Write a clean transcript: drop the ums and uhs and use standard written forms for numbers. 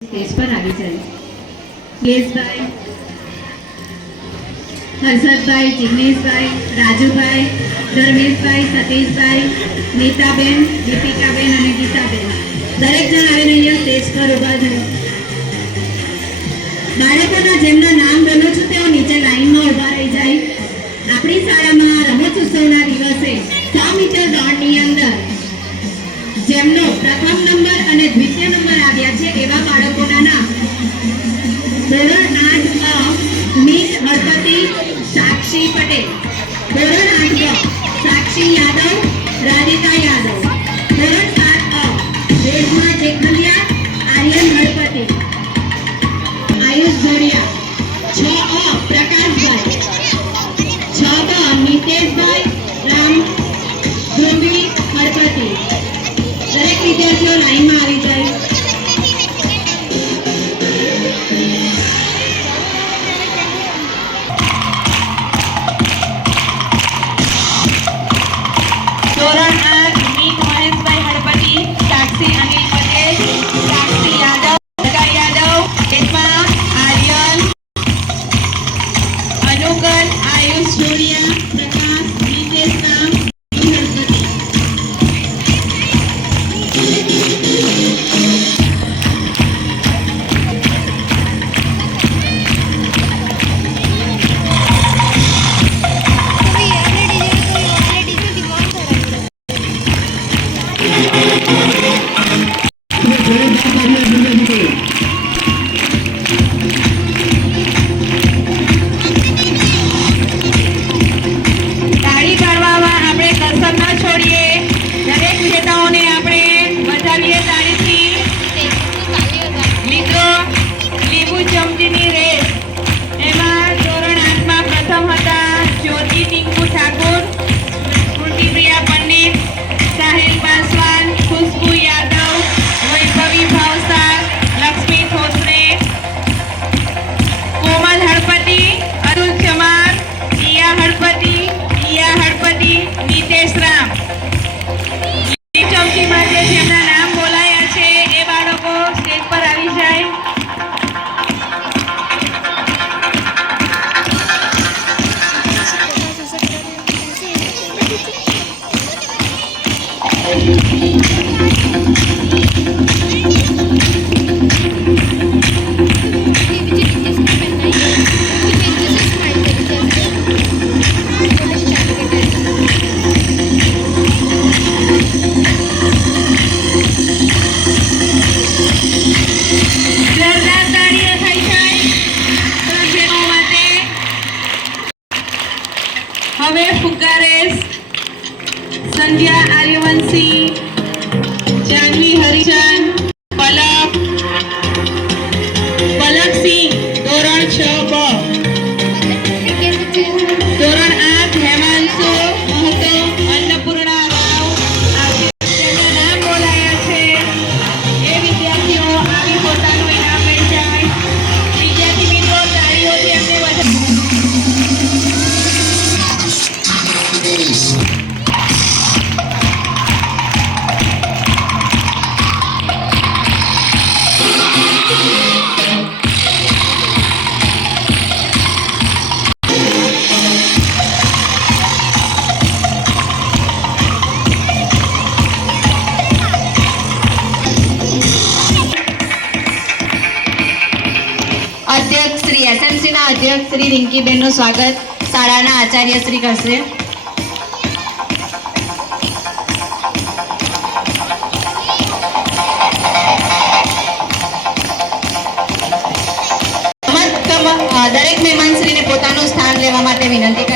Stage पर આવી જાય કેશભાઈ, હર્ષદભાઈ, જિગ્નેશભાઈ, રાજુભાઈ, ધર્મેશભાઈ, સતીશભાઈ, નીતાબેન, દીપિકાબેન અને ગીતાબેન દરેક જણ આવીને અહીંયા સ્ટેજ પર ઊભા છે। બાળકોના જેમના નામ બોલું છું તેઓ નીચે લાઈનમાં ઊભા રહી જાય। આપણી શાળામાં રમત ઉત્સવના દિવસે 100 મીટર દોડની અંદર જેમનો પ્રથમ નંબર અને દ્વિતીય નંબર આવ્યા છે એવા બાળકોના નામ ધોરણ 8 મીત હરપતિ સાક્ષી પટેલ, ધોરણ 8 સાક્ષી યાદવ, રાધિકા યાદવ, ધોરણ 7 રેશમા જેખલિયા, આર્યન હરપતિ, આયુષ જોડિયા, 6 પ્રકાશભાઈ, 6 નિતેશભાઈ રામ ધ્રુવી હરપતિ। દરેક વિદ્યાર્થીઓ લાઈનમાં આવી જાય। ધોરણ 8 મીત મહેશભાઈ હળપતિ, સાક્ષી અનિલ પટેલ, સાક્ષી યાદવ, લકા યાદવ, રેશમા, આર્યન, અનુકલ, આયુષ જોડિયા, પ્રકાશ, નિતેશ રામ હળપતિ। તાળી પાડવામાં આપણે કસર ન છોડીએ। દરેક વિજેતાઓને આપણે વધાવીએ તાળીથી। મિત્રો, લીંબુ ચમચીની રેસ એમાં ધોરણ 8માં પ્રથમ હતા જ્યોતિ ટીંકુ ઠાકોર, સ્મૃતિપ્રિયા પંડિત, સાહિલ પાસવાન, ખુશ્બુ યાદવ, વૈભવી ભાવસાર, લક્ષ્મી થોસરે, કોમલ હળપતિ, અરુલ ચમાર, રિયા હળપતિ, નિતેશ રામ। લીલી ચમચી માટે જેમના નામ બોલાયા છે એ બાળકો સ્ટેજ પર આવી જાય। જોરદાર તાળીઓ થઈ જાય વિજેતાઓ માટે। હવે ફુગ્ગા રેસ સંધ્યા આર્યવંશી, જાનવી હરિચંદ, પલકસિંહ, ધોરણ 6 બ, ધોરણ 8 હેમાંશુ મહતો, અન્નપૂર્ણા રાવ। જેમના નામ બોલાયા છે એ વિદ્યાર્થીઓ આવી પોતાનું ઇનામ લઈ જાય। વિદ્યાર્થી મિત્રો તાળીઓથી એમને વધારે। અધ્યક્ષ શ્રી એસએમસી ના અધ્યક્ષ શ્રી રિંકીબેન નું સ્વાગત શાળાના આચાર્ય શ્રી કરશે। દરેક મહેમાનશ્રીને પોતાનું સ્થાન લેવા માટે વિનંતી